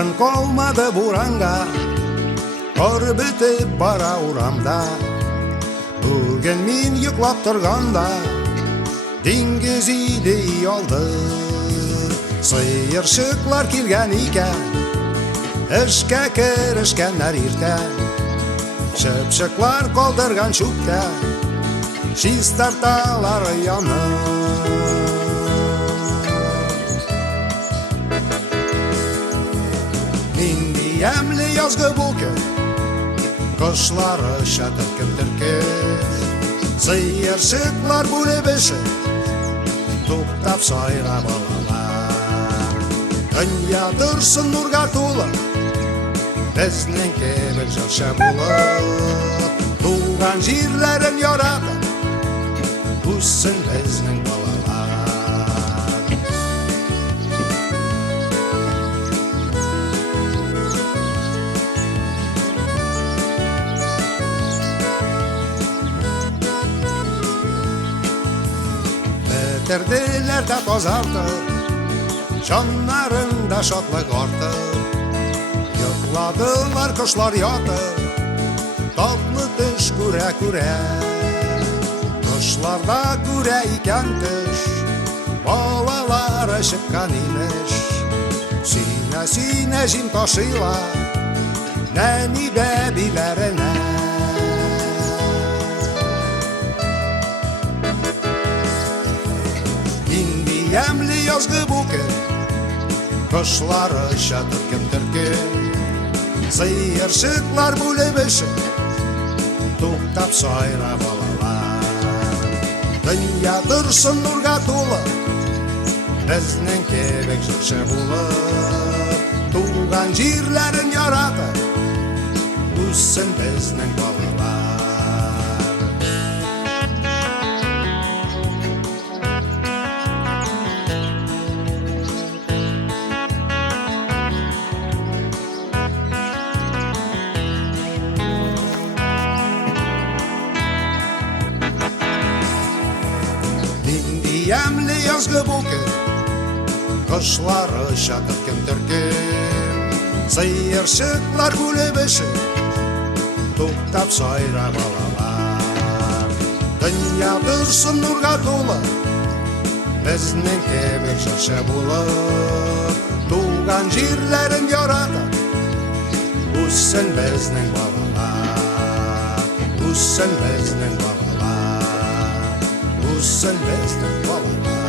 Орын қалмады буранға, қор бітіп бара урамда. Бүгін мен ұйықтап тұрғанда, деңгіз идей алды. Сиыршықлар келген екен, ішке кірішкенлер ерте. Шыпшықлар қалдырған шөпте, шистарталар янып. Мен дейемлі язғы бұлкі, құшлары шатыркім-түркі. Сиыршықлар бөлебіші, тоқтап сайрап алалар. Дүния тұрсын нұрға толы, біздің кебіл жылшы болып. Туған жерлерін яратып, өссін біздің балалар. Бітірділер де тазартып, жандарында шатлық артып. Yıkladılar kuşlar yatıp, tatlı düş güre-güre. Kuşlarda güre iken düş, balalar çıkan imiş. Sine jim taşıylar, neni bebilerine. İndi yemli yazgı bugün, kuşları şatırkım-türküm. Сиыршықлар бөлебіші, тоқтап сайрап алалар. Дүния тұрсын нұрға толы, біздің кебек жылшы болып. Туған жерлерін яратып, өссін біздің балалар. Yemli yazgı bugün, kuşları şatırkım-türküm. Sıyırşıklar bölebіші, тоқтап сайрап алалар. Дүния тұрсын нұрға толы, біздің кебек жылшы болып. Туған жерлерін яратып, өссін біздің балалар. Өссін біздің балалар, өссін біздің балалар.